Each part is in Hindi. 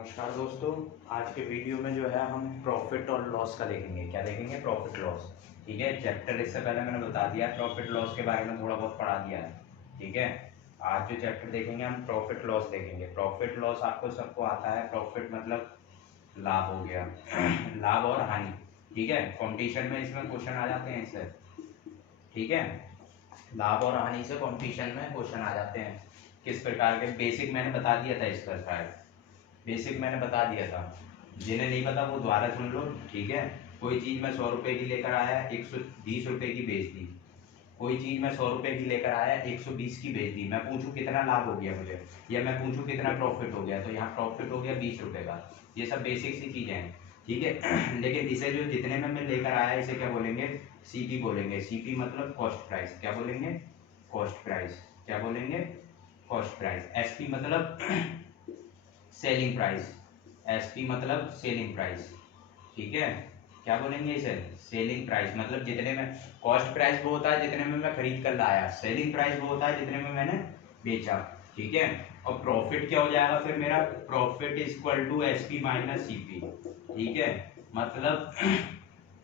नमस्कार दोस्तों। आज के वीडियो में जो है हम प्रॉफिट और लॉस का देखेंगे। क्या देखेंगे? Profit loss. ठीक है, चैप्टर इससे पहले मैंने बता दिया, प्रॉफिट लॉस के बारे में थोड़ा बहुत पढ़ा दिया है। ठीक है, आज जो चैप्टर देखेंगे हम प्रॉफिट लॉस देखेंगे। प्रॉफिट लॉस आपको सबको आता है। प्रॉफिट मतलब लाभ हो गया लाभ और हानि। ठीक है, कॉम्पिटिशन में इसमें क्वेश्चन आ जाते हैं इससे। ठीक है, लाभ और हानि से कॉम्पिटिशन में क्वेश्चन आ जाते हैं। किस प्रकार के बेसिक मैंने बता दिया था इसका, शायद बेसिक मैंने बता दिया था। जिन्हें नहीं पता वो दोबारा सुन लो। ठीक है, कोई चीज़ मैं 100 रुपये की लेकर आया, 120 रुपये की बेच दी। कोई चीज़ मैं 100 रुपये की लेकर आया, 120 की बेच दी। मैं पूछूं कितना लाभ हो गया मुझे, या मैं पूछूं कितना प्रॉफिट हो गया, तो यहाँ प्रॉफिट हो गया 20 रुपये का। ये सब बेसिक सी चीज़ें हैं। ठीक है लेकिन इसे जो जितने में मैं लेकर आया इसे क्या बोलेंगे? सीपी बोलेंगे। सीपी मतलब कॉस्ट प्राइस। क्या बोलेंगे? Cost price. क्या बोलेंगे? Cost price. एसपी मतलब सेलिंग प्राइस। एसपी मतलब सेलिंग प्राइस। ठीक है, क्या बोलेंगे इसे? Selling price. मतलब जितने में कॉस्ट प्राइस वो होता है जितने में मैं खरीद कर लाया, सेलिंग प्राइस वो होता है जितने में मैंने बेचा। ठीक है, और प्रॉफिट क्या हो जाएगा फिर मेरा? Profit equal to SP minus CP. ठीक है, मतलब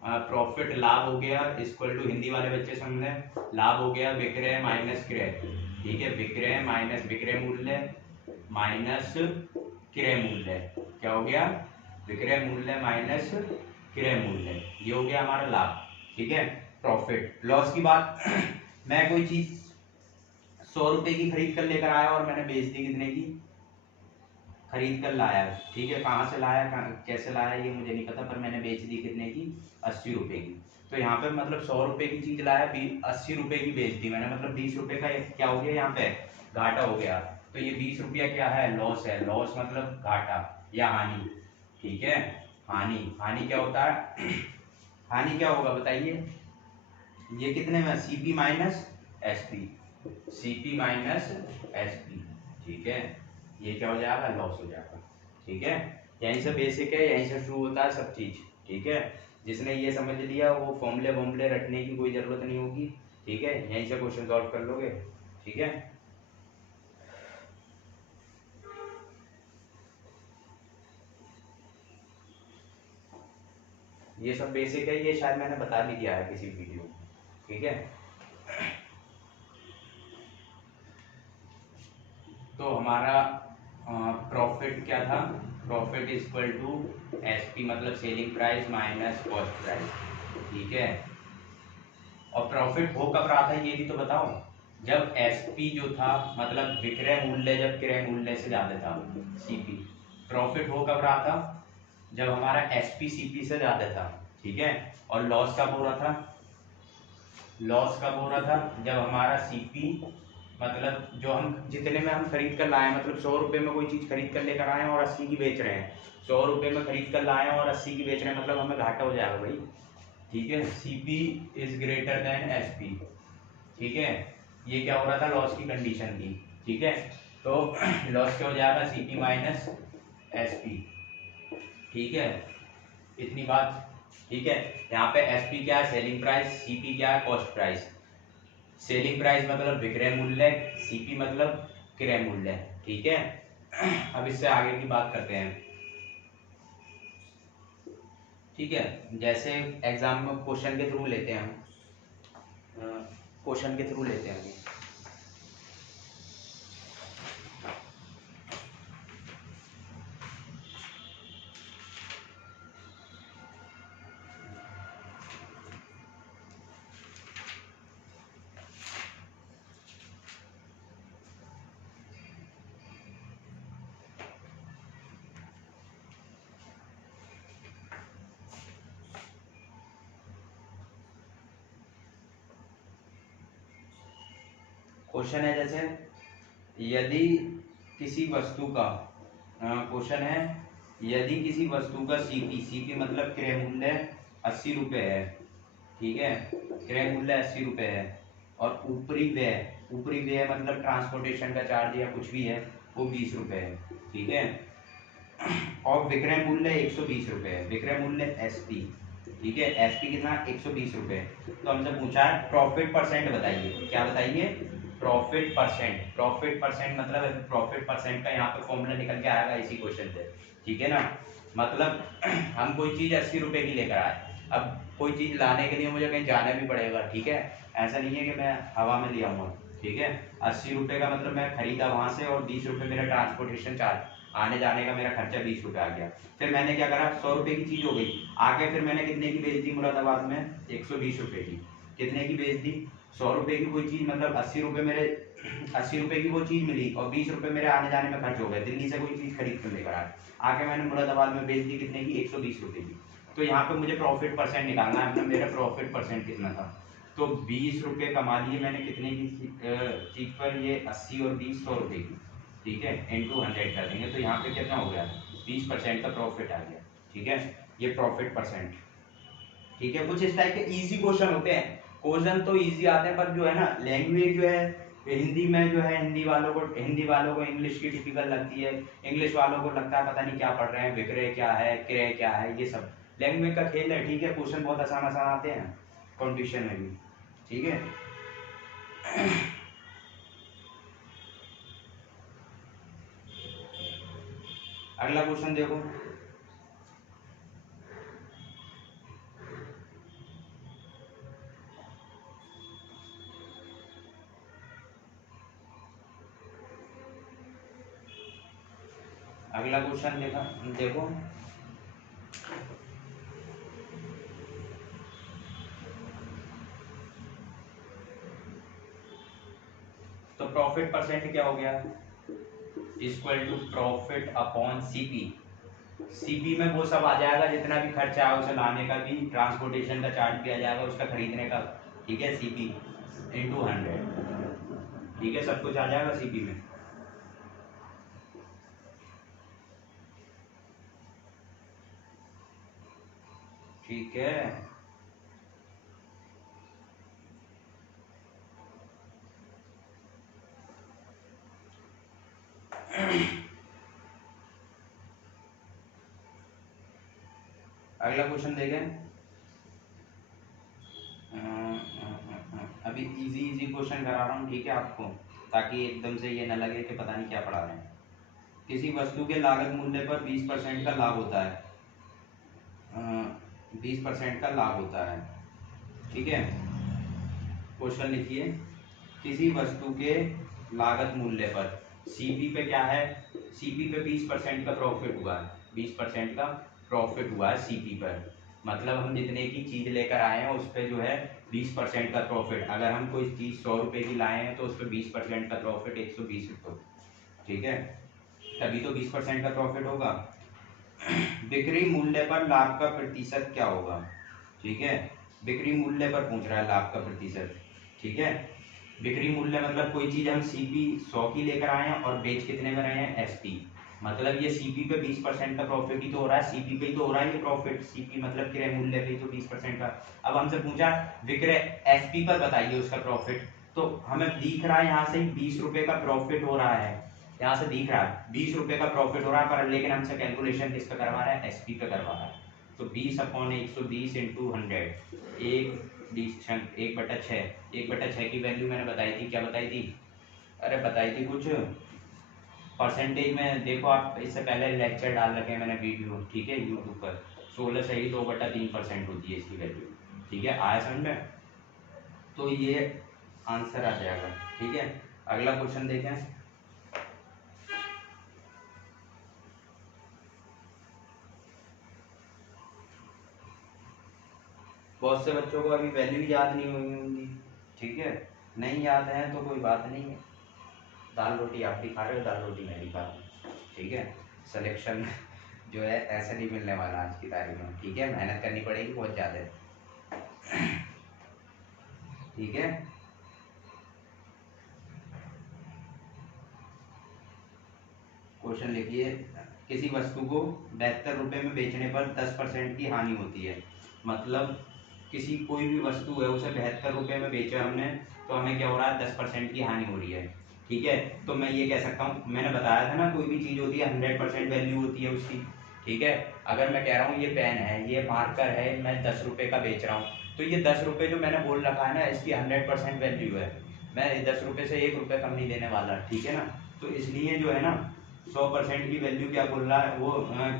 प्रॉफिट लाभ हो गया इक्वल टू, हिंदी वाले बच्चे समझ लें, लाभ हो गया विक्रय माइनस क्रय। ठीक है, विक्रय माइनस विक्रय मूल्य माइनस क्रय मूल्य। क्या हो गया? विक्रय मूल्य माइनस क्रय मूल्य। ये हो गया हमारा लाभ। ठीक है, प्रॉफिट। लॉस की बात मैं कोई चीज 100 रुपए की खरीद कर लेकर आया और मैंने बेच दी कितने की? खरीद कर लाया। ठीक है, कहाँ से लाया, कैसे लाया ये मुझे नहीं पता, पर मैंने बेच दी कितने की? 80 रुपए की। तो यहाँ पे मतलब 100 रुपए की चीज लाया, 80 रुपए की बेच दी मैंने, मतलब 20 रुपए का क्या हो गया? यहाँ पे घाटा हो गया। तो ये 20 रुपया क्या है? लॉस है। लॉस मतलब घाटा या हानि। ठीक है, हानि। हानि क्या होता है? हानि क्या होगा बताइए? ये कितने में? CP minus SP. CP minus SP. ठीक है, ये क्या हो जाएगा? लॉस हो जाएगा। ठीक है, यहीं से बेसिक है, यहीं से शुरू होता है सब चीज। ठीक है, जिसने ये समझ लिया वो फॉर्मूले वॉर्मूले रटने की कोई जरूरत नहीं होगी। ठीक है, यहीं से क्वेश्चन सॉल्व कर लोगे। ठीक है, ये सब बेसिक है, ये शायद मैंने बता भी दिया है किसी वीडियो में। ठीक है, तो हमारा प्रॉफिट क्या था? प्रॉफिट इक्वल टू एसपी मतलब selling price minus cost price. ठीक है, और प्रॉफिट हो कब रहा था ये भी तो बताओ। जब एसपी जो था मतलब विक्रय मूल्य जब क्रय मूल्य से ज्यादा था, सीपी। प्रॉफिट हो कब रहा था? जब हमारा एसपी सीपी से ज्यादा था। ठीक है, और लॉस कब हो रहा था? लॉस कब हो रहा था? जब हमारा सीपी मतलब जो हम जितने में हम खरीद कर लाए, मतलब 100 रुपये में कोई चीज खरीद कर लेकर आए और 80 की बेच रहे हैं। 100 रुपये में खरीद कर लाए और 80 की बेच रहे हैं, मतलब हमें घाटा हो जाएगा भाई। ठीक है, CP is greater than SP. ठीक है, ये क्या हो रहा था? लॉस की कंडीशन थी। ठीक है, तो लॉस क्या हो जाएगा? CP minus SP. ठीक है, इतनी बात। ठीक है, यहाँ पे एसपी क्या है? Selling price. सीपी क्या है? Cost price. सेलिंग प्राइस मतलब विक्रय मूल्य, सीपी मतलब क्रय मूल्य। ठीक है, अब इससे आगे की बात करते हैं। ठीक है, जैसे एग्जाम में क्वेश्चन के थ्रू लेते हैं हम, क्वेश्चन के थ्रू लेते हैं। क्वेश्चन है जैसे, यदि किसी वस्तु का क्वेश्चन है, यदि किसी वस्तु का सीपी, सीपी मतलब क्रय मूल्य 80 रुपये है। ठीक है, क्रय मूल्य 80 रुपये है, और ऊपरी व्यय, ऊपरी व्यय मतलब ट्रांसपोर्टेशन का चार्ज या कुछ भी है, वो 20 रुपये है। ठीक है, और विक्रय मूल्य 120 रुपये है। विक्रय मूल्य एसपी। ठीक है, एसपी कितना? 120 रुपये। तो हमसे पूछा है प्रॉफिट परसेंट बताइए। क्या बताइए? प्रॉफिट परसेंट मतलब प्रॉफिट परसेंट का यहाँ पे फॉर्मूला निकल के आएगा इसी क्वेश्चन से, ठीक है ना। मतलब हम कोई चीज़ 80 रुपये की लेकर आए, अब कोई चीज़ लाने के लिए मुझे कहीं जाना भी पड़ेगा, ठीक है, ऐसा नहीं है कि मैं हवा में ले आऊँगा, ठीक है। 80 रुपये का मतलब मैं खरीदा वहाँ से और 20 रुपये मेरा ट्रांसपोर्टेशन चार्ज, आने जाने का मेरा खर्चा 20 रुपये आ गया। फिर मैंने क्या करा, 100 रुपये की चीज़ हो गई, आगे फिर मैंने कितने की बेच दी मुरादाबाद में, 120 रुपये की। कितने की बेच दी, 100 रुपये की कोई चीज़, मतलब 80 रुपये मेरे 80 रुपये की वो चीज़ मिली और 20 रुपये मेरे आने जाने में खर्च हो गए, दिल्ली से कोई चीज़ खरीद कर लेकर आए, आके मैंने मुरादाबाद में बेच दी कितने की, 120 रुपये की। तो यहाँ पे मुझे प्रॉफिट परसेंट निकालना है, मतलब मेरा प्रॉफिट परसेंट कितना था। तो 20 रुपये कमा लिए मैंने कितने की चीज़ पर, ये 80 और 20 100 रुपये की, ठीक है, इंटू 100 कर देंगे तो यहाँ पे कितना हो गया, 20% का प्रॉफिट आ गया, ठीक है, ये प्रॉफिट परसेंट, ठीक है। कुछ इस टाइप के इजी क्वेश्चन होते हैं, क्वेश्चन तो इजी आते हैं, पर जो है ना लैंग्वेज जो है हिंदी में जो है, हिंदी वालों को इंग्लिश की टिपिकल लगती है, इंग्लिश वालों को लगता है पता नहीं क्या पढ़ रहे हैं, विक्रय क्या है, क्रय क्या है, ये सब लैंग्वेज का खेल है, ठीक है। क्वेश्चन बहुत आसान आसान आते हैं कंपटीशन में भी, ठीक है। अगला क्वेश्चन देखो, अगला क्वेश्चन देखो, तो प्रॉफिट परसेंट क्या हो गया, equal to profit upon CP. CP में वो सब आ जाएगा जितना भी खर्चा है, उसे लाने का भी, ट्रांसपोर्टेशन का चार्ज भी आ जाएगा, उसका खरीदने का, ठीक है, सीपी इंटू 100, ठीक है, सब कुछ आ जाएगा सीपी में। ठीक है, अगला क्वेश्चन देखें। अभी इजी इजी क्वेश्चन करा रहा हूँ, ठीक है आपको, ताकि एकदम से ये न लगे कि पता नहीं क्या पढ़ा रहे हैं। किसी वस्तु के लागत मूल्य पर 20% का लाभ होता है, 20% का लाभ होता है, ठीक है। क्वेश्चन लिखिए, किसी वस्तु के लागत मूल्य पर, सीपी पे क्या है, सीपी पे 20% का प्रॉफिट हुआ है, 20% का प्रॉफिट हुआ है सीपी पर, मतलब हम जितने की चीज़ लेकर आए हैं उस पर जो है 20% का प्रॉफिट। अगर हम कोई चीज़ 100 रुपये की लाए हैं तो उस पर 20% का प्रॉफिट 120 रुपये, ठीक है, तभी तो 20% का प्रॉफिट होगा। बिक्री मूल्य पर लाभ का प्रतिशत क्या होगा, ठीक है, बिक्री मूल्य पर पूछ रहा है लाभ का प्रतिशत, ठीक है। बिक्री मूल्य मतलब कोई चीज़ हम सीपी 100 की लेकर आए हैं और बेच कितने में रहे हैं, एसपी, मतलब ये सीपी पे 20% का प्रॉफिट ही तो हो रहा है, सीपी पे ही तो हो रहा है ये प्रॉफिट, सीपी मतलब क्रय मूल्य पे तो 20% का। अब हमसे पूछा विक्रय एसपी पर बताइए उसका प्रॉफिट, तो हमें दिख रहा है यहाँ से 20 रुपये का प्रॉफिट हो रहा है, यहाँ से दिख रहा है 20 रुपये का प्रॉफिट हो रहा है, पर लेकिन हमसे कैलकुलेशन किस पे करवा रहा है, एसपी पे करवा रहा है। तो 20/120 इंटू 100, 1/6 की वैल्यू मैंने बताई थी, क्या बताई थी, अरे बताई थी कुछ परसेंटेज में, देखो आप इससे पहले लेक्चर डाल रखे हैं मैंने वीडियो, ठीक है, यूट्यूब पर, 16 से ही 2/3% होती है इसकी वैल्यू, ठीक है, आया समझ में, तो ये आंसर आ जाएगा, ठीक है। अगला क्वेश्चन देखें, बहुत से बच्चों को अभी वैल्यू याद नहीं हुई होंगी, ठीक है, नहीं याद है तो कोई बात नहीं है, दाल रोटी आप भी खा रहे हो, दाल रोटी मैं भी खा रहा हूँ, ठीक है। सिलेक्शन जो है ऐसे नहीं मिलने वाला आज की तारीख में, ठीक है, मेहनत करनी पड़ेगी बहुत ज़्यादा, ठीक है। क्वेश्चन लिखिए, किसी वस्तु को 72 रुपये में बेचने पर 10% की हानि होती है, मतलब किसी कोई भी वस्तु है उसे 72 रुपये में बेचा हमने, तो हमें क्या हो रहा है, 10% की हानि हो रही है, ठीक है। तो मैं ये कह सकता हूँ, मैंने बताया था ना कोई भी चीज़ होती है 100% वैल्यू होती है उसकी, ठीक है। अगर मैं कह रहा हूँ ये पेन है, ये मार्कर है, मैं 10 रुपये का बेच रहा हूँ, तो ये 10 रुपये जो मैंने बोल रखा है ना, इसकी 100% वैल्यू है, मैं 10 रुपये से 1 रुपये कम नहीं देने वाला, ठीक है ना। तो इसलिए जो है ना 100% की वैल्यू क्या बोल रहा है वो,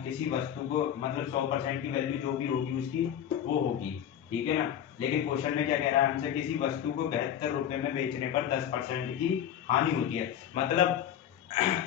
किसी वस्तु को मतलब 100% की वैल्यू जो भी होगी उसकी वो होगी, ठीक है ना। लेकिन क्वेश्चन में क्या कह रहा है हमसे, किसी वस्तु को 72 रुपये में बेचने पर 10% की हानि होती है। मतलब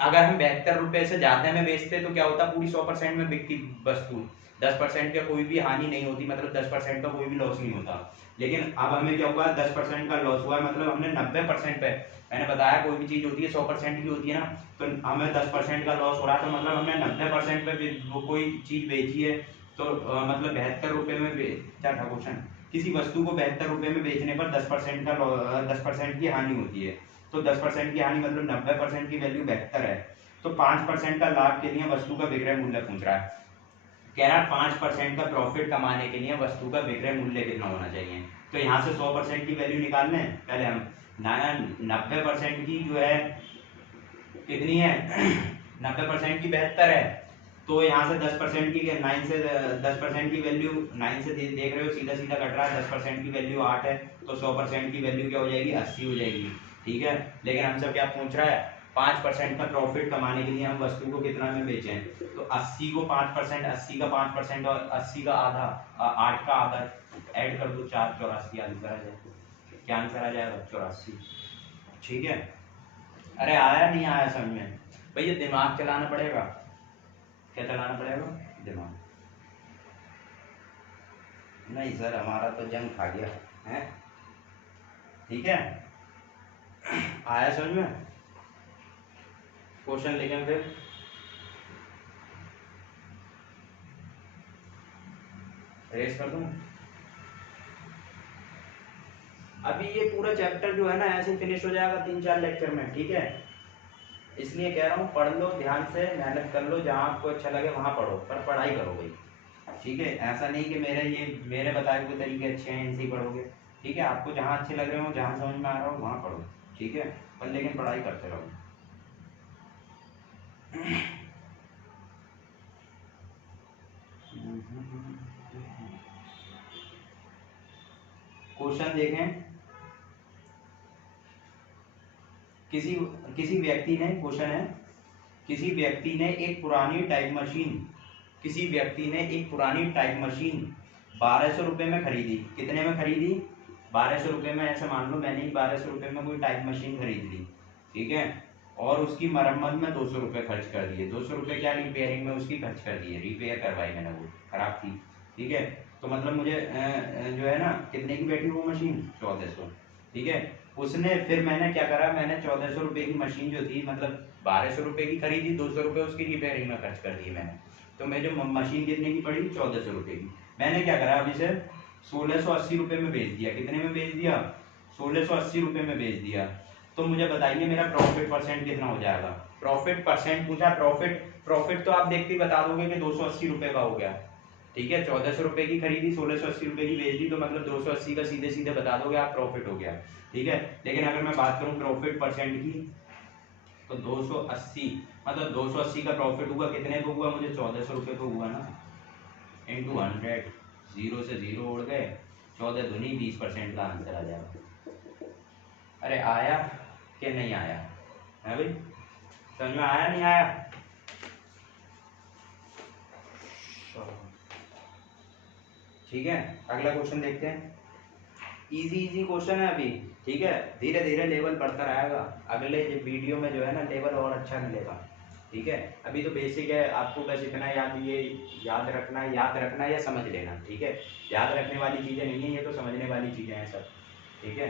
अगर हम 72 रुपये से ज्यादा में बेचते तो क्या होता, पूरी 100% में बिकती वस्तु, 10% का कोई भी हानि नहीं होती, मतलब 10% का कोई भी लॉस नहीं होता। लेकिन अब हमें क्या हुआ, 10% का लॉस हुआ, मतलब हमने 90% पे, मैंने बताया कोई भी चीज होती है 100% की होती है ना, तो हमें 10% का लॉस हो रहा है, तो मतलब हमने 90% पे वो कोई चीज बेची है, तो मतलब 72 रुपये में क्या था क्वेश्चन, किसी वस्तु को 72 रुपये में बेचने पर 10% की हानि होती है। तो 10% की हानि मतलब 90% की वैल्यू 72 है, तो 5% का लाभ के लिए वस्तु का विक्रय मूल्य पूछ रहा है। कह रहा है 5% का प्रॉफिट कमाने के लिए वस्तु का विक्रय मूल्य कितना होना चाहिए। तो यहाँ से 100% की वैल्यू निकालने पहले हम 90% की जो है कितनी है 90% की 72 है, तो यहाँ से 10% की 9 से 10% की वैल्यू 9 से देख रहे हो सीधा सीधा कट रहा है, 10% की वैल्यू 8 है, तो 100% की वैल्यू क्या हो जाएगी 80 हो जाएगी, ठीक है। लेकिन हमसे क्या पूछ रहा है, 5% का प्रॉफिट कमाने के लिए हम वस्तु को कितना में बेचें, तो 80 को 5%, 80 का 5% और 80 का आधा 8 का आधा ऐड कर दो, 484 आंसर आ जाए। क्या आंसर आ जाएगा 84, ठीक है। अरे आया नहीं आया समझ में भैया, दिमाग चलाना पड़ेगा, क्या चलाना पड़ेगा दिमाग। नहीं सर हमारा तो जंग खा गया है, ठीक है। आया समझ में, क्वेश्चन लिखें फिर, रेस कर दूं। अभी ये पूरा चैप्टर जो है ना ऐसे फिनिश हो जाएगा 3-4 लेक्चर में, ठीक है। इसलिए कह रहा हूँ पढ़ लो ध्यान से, मेहनत कर लो, जहाँ आपको अच्छा लगे वहाँ पढ़ो, पर पढ़ाई करो भाई, ठीक है। ऐसा नहीं कि मेरे बताए हुए तरीके अच्छे हैं इनसे ही पढ़ोगे, ठीक है। आपको जहाँ अच्छे लग रहे हो, जहाँ समझ में आ रहा हो वहाँ पढ़ो, ठीक है, पर लेकिन पढ़ाई करते रहो। क्वेश्चन देखें, किसी किसी व्यक्ति ने, क्वेश्चन है, किसी व्यक्ति ने एक पुरानी टाइप मशीन, किसी व्यक्ति ने एक पुरानी टाइप मशीन 1200 रुपये में खरीदी। कितने में खरीदी, 1200 रुपये में। ऐसे मान लो मैंने ही 1200 रुपये में कोई टाइप मशीन खरीद ली, ठीक है, और उसकी मरम्मत में 200 रुपये खर्च कर दिए। 200 रुपये क्या रिपेयरिंग में उसकी खर्च कर दिए, रिपेयर करवाई मैंने, वो खराब थी, ठीक है। तो मतलब मुझे जो है ना कितने की बैठी वो मशीन, 1400, ठीक है। उसने फिर मैंने क्या करा, मैंने 1400 रुपये की मशीन जो थी, मतलब 1200 रुपये की खरीदी, 200 रुपये उसकी रिपेयरिंग में खर्च कर दिए मैंने। तो मुझे मशीन कितने की पड़ी, 1400 रुपये की। मैंने क्या करा, अभी से 1680 रुपये में बेच दिया। कितने में बेच दिया, 1680 रुपये में बेच दिया। तो मुझे बताइए मेरा प्रॉफिट परसेंट कितना हो जाएगा। प्रॉफिट परसेंट पूछा, प्रॉफिट तो आप देखते ही बता दोगे कि 280 रुपये का हो गया, ठीक है। 1400 रुपये की खरीदी, 1680 रुपये की बेच दी, तो मतलब 280 का सीधे सीधे बता दोगे आप, प्रॉफिट हो गया, ठीक है। लेकिन अगर मैं बात करूं प्रॉफिट परसेंट की, तो 280 मतलब 280 का प्रॉफिट हुआ, कितने पे हुआ, मुझे 1400 रुपये पे हुआ ना, इंटू 100, जीरो से जीरो उड़ गए, 14 दूनी 20% का आंसर आ जाएगा। अरे आया कि नहीं आया है भाई, समझ में आया नहीं आया। ठीक है, अगला क्वेश्चन देखते हैं। इजी क्वेश्चन है अभी, ठीक है, धीरे धीरे लेवल बढ़ता रहेगा। अगले वीडियो में जो है ना लेवल और अच्छा मिलेगा, ठीक है। अभी तो बेसिक है, आपको बस इतना याद रखना है या समझ लेना, ठीक है। याद रखने वाली चीज़ें नहीं है ये, तो समझने वाली चीज़ें हैं सब, ठीक है।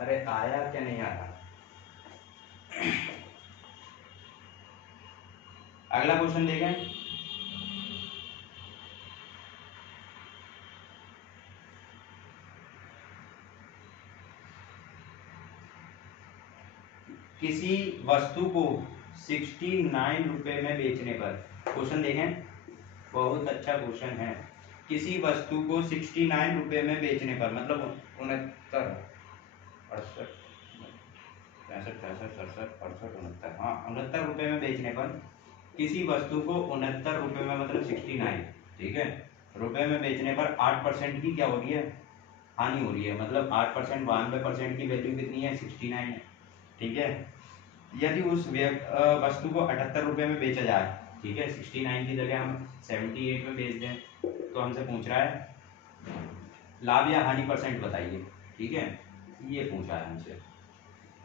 अरे आया क्या नहीं आया। अगला क्वेश्चन देखें। किसी वस्तु को 69 रुपये में बेचने पर, क्वेश्चन देखें, बहुत अच्छा क्वेश्चन है। किसी वस्तु को 69 रुपये में बेचने पर, मतलब 69, 68, 65, 66, 67, 68, 69, हाँ 69 रुपये में बेचने पर, किसी वस्तु को 69 रुपये में मतलब 69, ठीक है, रुपये में बेचने पर 8% की क्या हो रही है, हानि हो रही है, मतलब 8%, 92% की वैल्यू कितनी है, 69 है। ठीक है, यदि उस वस्तु को 78 रुपये में बेचा जाए, ठीक है, 69 की जगह हम 78 में बेच दें, तो हमसे पूछ रहा है लाभ या हानि परसेंट बताइए। ठीक है, ये पूछा है हमसे,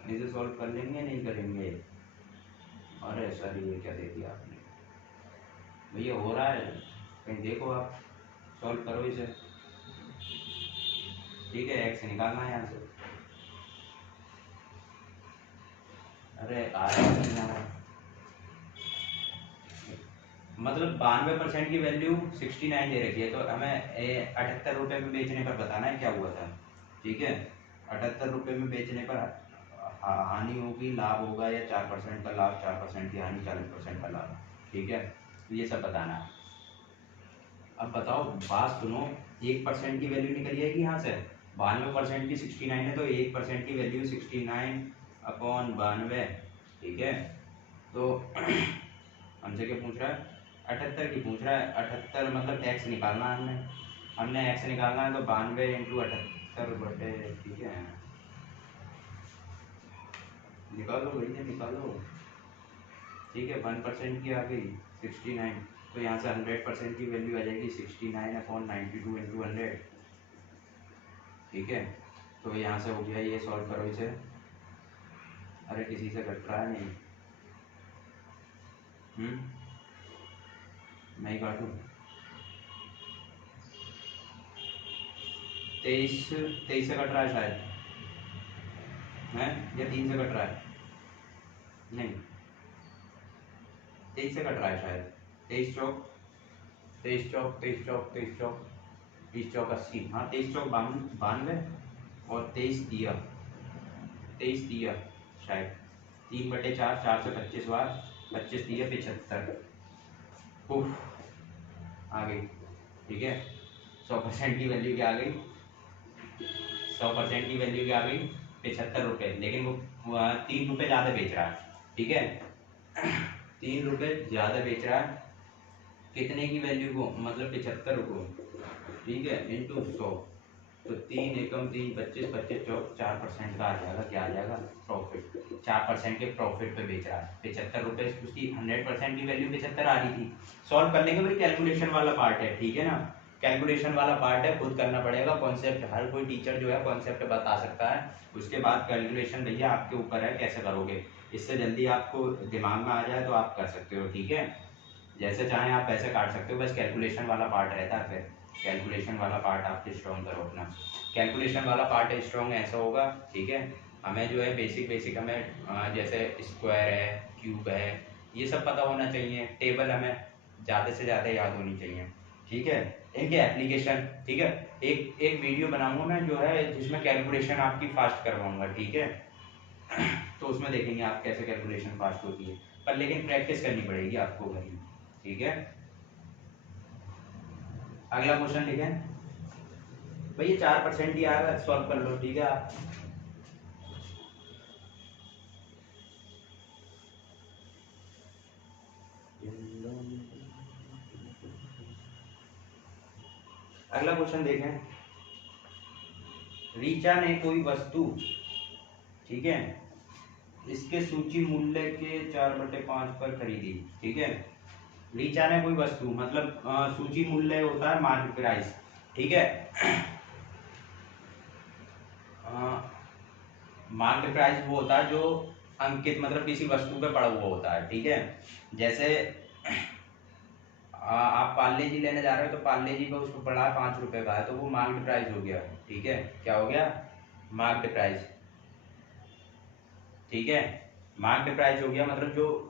इसे सॉल्व कर लेंगे नहीं करेंगे। अरे सर ये क्या दे दिया आपने भैया, हो रहा है कहीं देखो, आप सॉल्व करो इसे। ठीक है, एक्स निकालना है यहाँ से। अरे मतलब 92% की वैल्यू 69 दे रखी है, तो हमें 78 रुपये में बेचने पर बताना है क्या हुआ था। ठीक है, 78 रुपये में बेचने पर हानि होगी, लाभ होगा, या 4% का लाभ, 4% की हानि, 40% का लाभ। ठीक है, तो ये सब बताना है। अब बताओ, बात सुनो, 1% की वैल्यू निकल जाएगी यहाँ से, 92% की 69 है, तो 1% की वैल्यू 69/92। ठीक है, तो हमसे क्या पूछ रहा है, 78 की पूछ रहा है। 78 मतलब एक्स निकालना है, हमने एक्स निकालना है, तो 92 × 78 बटे, ठीक है, निकालो भैया निकालो। ठीक है, 1% की आ गई 69, तो यहाँ से 100% की वैल्यू आ जाएगी 69/92 × 100। ठीक है, तो यहाँ से हो गया, ये सॉल्व करो इसे। अरे किसी से कट रहा है नहीं, मैं ही काटूँ। 23 से कट रहा है शायद, है या 3 से कट रहा है, नहीं 23 से कट रहा है शायद। 23 चौक 23 चौक 23 चौक 23 चौक 30 चौक 80, हाँ 23 चौक 92, और 23 दिया शायद, 3/4, 4 से 25 बार, 25 दिया 75। उफ, आ गई। ठीक है, 100% की वैल्यू क्या आ गई, 100% की वैल्यू क्या आ गई, 75 रुपये, लेकिन वो 3 रुपये ज़्यादा बेच रहा है। ठीक है, 3 रुपये ज़्यादा बेच रहा है, कितने की वैल्यू को, मतलब 75 को, ठीक है, इंटू 100, तो 3 एकम 3, 25, 25 चौक 4% का आ जाएगा, क्या आ जाएगा, प्रॉफिट। 4% के प्रॉफिट पे बेच रहा है, 75 रुपये, उसकी 100% की वैल्यू 75 आ रही थी। सॉल्व करने के भाई कैलकुलेशन वाला पार्ट है, ठीक है ना, कैलकुलेशन वाला पार्ट है, खुद करना पड़ेगा। कॉन्सेप्ट हर कोई टीचर जो है कॉन्सेप्ट बता सकता है, उसके बाद कैलकुलेशन भैया आपके ऊपर है कैसे करोगे। इससे जल्दी आपको दिमाग में आ जाए तो आप कर सकते हो। ठीक है, जैसे चाहें आप वैसे काट सकते हो, बस कैलकुलेशन वाला पार्ट रहता है, फिर कैलकुलेशन वाला पार्ट आप स्ट्रॉन्ग करो अपना। कैलकुलेशन वाला पार्ट स्ट्रॉन्ग ऐसा होगा, ठीक है, हमें जो है बेसिक हमें जैसे स्क्वायर है, क्यूब है, ये सब पता होना चाहिए। टेबल हमें ज़्यादा से ज़्यादा याद होनी चाहिए। ठीक है, इनके एप्लीकेशन, ठीक है, एक एक वीडियो बनाऊंगा मैं जो है जिसमें कैलकुलेशन आपकी फास्ट करवाऊंगा। ठीक है, तो उसमें देखेंगे आप कैसे कैलकुलेशन फास्ट होती है, पर लेकिन प्रैक्टिस करनी पड़ेगी आपको भाई। ठीक है, अगला क्वेश्चन लिखें भैया, 4% ही आएगा, सॉल्व कर लो। ठीक है, आप अगला क्वेश्चन देखें। रीचा ने कोई वस्तु, ठीक है, इसके सूची मूल्य के 4/5 पर खरीदी। ठीक है, रीचा ने कोई वस्तु, मतलब सूची मूल्य होता है मार्केट प्राइस। ठीक है, मार्केट प्राइस वो होता है जो अंकित, मतलब किसी वस्तु पे पड़ा हुआ होता है। ठीक है, जैसे आप पार्ले जी लेने जा रहे हो, तो पार्ले जी का उसको पड़ा है 5 रुपए का है, तो वो मार्केट प्राइस हो गया। ठीक है, क्या हो गया, मार्केट प्राइस। ठीक है, मार्केट प्राइस हो गया, मतलब जो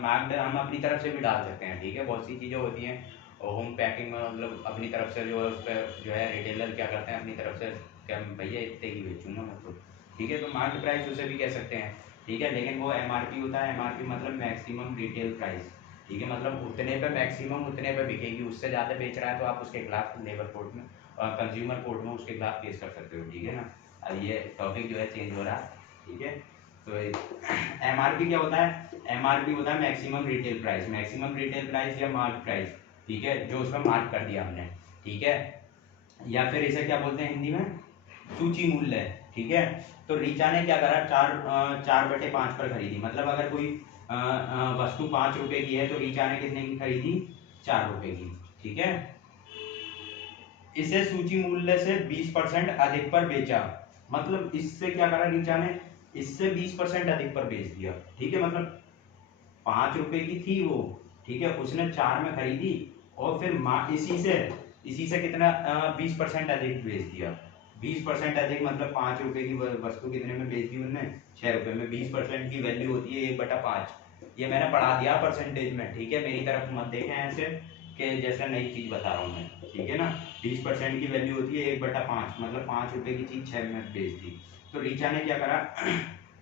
मार्केट हम अपनी तरफ से भी डाल सकते हैं। ठीक है, बहुत सी चीज़ें होती हैं, और होम पैकिंग में मतलब अपनी तरफ से जो है उस पर जो है रिटेलर क्या करते हैं अपनी तरफ से, क्या भैया इतने ही बेचूंगा मैं तो। ठीक है, तो मार्केट प्राइस उसे भी कह सकते हैं। ठीक है, लेकिन वो एमआरपी होता है, एमआरपी मतलब मैक्सिमम रिटेल प्राइस। ठीक है, मतलब उतने पे मैक्सिमम उतने पे बिकेगी, उससे ज़्यादा बेच रहा है तो आप उसके खिलाफ लेबर कोर्ट में और कंज्यूमर कोर्ट में उसके खिलाफ केस कर सकते हो। ठीक है ना, अब ये टॉपिक जो है चेंज हो रहा है। ठीक है, तो एमआरपी क्या होता है, एमआरपी होता है maximum retail price, maximum retail price या मार्क प्राइस। ठीक है, जो उसमें मार्क कर दिया हमने। ठीक है, या फिर इसे क्या बोलते हैं हिंदी में, सूची मूल्य है, ठीक है। तो रीचा ने क्या करा, 4/5 पर खरीदी, मतलब अगर कोई वस्तु 5 रुपए की है तो रीचा ने कितने की खरीदी, 4 रुपए की, ठीक है। इसे सूची मूल्य से 20% अधिक पर बेचा, मतलब इससे क्या करा रीचा ने, इससे 20% अधिक पर बेच दिया, ठीक है। मतलब 5 रुपए की थी वो, ठीक है, उसने 4 में खरीदी और फिर इसी से कितना 20% अधिक बेच दिया। 20% अधिक मतलब 5 रुपए की वस्तु कितने में बेच दी उन्होंने, 6 रुपए में। 20% की वैल्यू होती है 1/5। ये मैंने पढ़ा दिया परसेंटेज में, ठीक है। मेरी तरफ मत देखें ऐसे कि जैसे नई चीज बता रहा हूँ मैं, ठीक है ना। 20% की वैल्यू होती है 1/5, मतलब 5 रुपए की चीज 6 में बेच दी। तो रीचा ने क्या करा,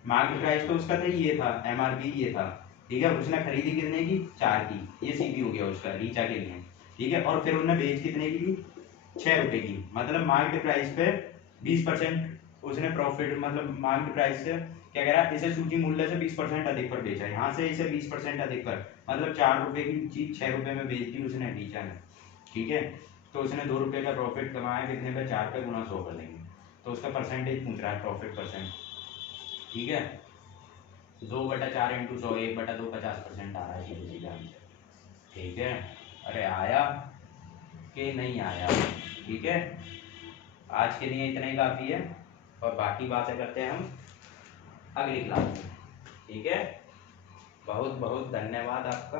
मार्केट प्राइस तो उसका था ये था, MRP ये था, ठीक है। उसने खरीदी कितने की, 4 की, ये सीपी हो गया उसका रीचा के लिए, ठीक है। और फिर उन्होंने बेच कितने की, 6 रुपए की, मतलब मार्केट प्राइस पे 20% उसने प्रॉफिट, मतलब मार्केट प्राइस से क्या कह रहा है, इसे सूची मूल्य से 20% अधिक पर बेचा, यहाँ से इसे 20% अधिक पर, मतलब 4 रुपए की चीज 6 रुपए में बेच दी उसने रीचा ने, ठीक है। तो उसने 2 रुपए का प्रॉफिट कमाया, कितने पे, 4 पे गुना 100 कर देंगे। तो उसका परसेंटेज पूछ रहा है, प्रॉफिट परसेंट, ठीक है। 2/4 इंटू 100, 1/2 50% आ रहा है सीधे सीधे आंसर, ठीक है। अरे आया कि नहीं आया, ठीक है। आज के लिए इतना ही काफ़ी है, और बाकी बातें करते हैं हम अगली क्लास में, ठीक है। बहुत बहुत धन्यवाद आपका।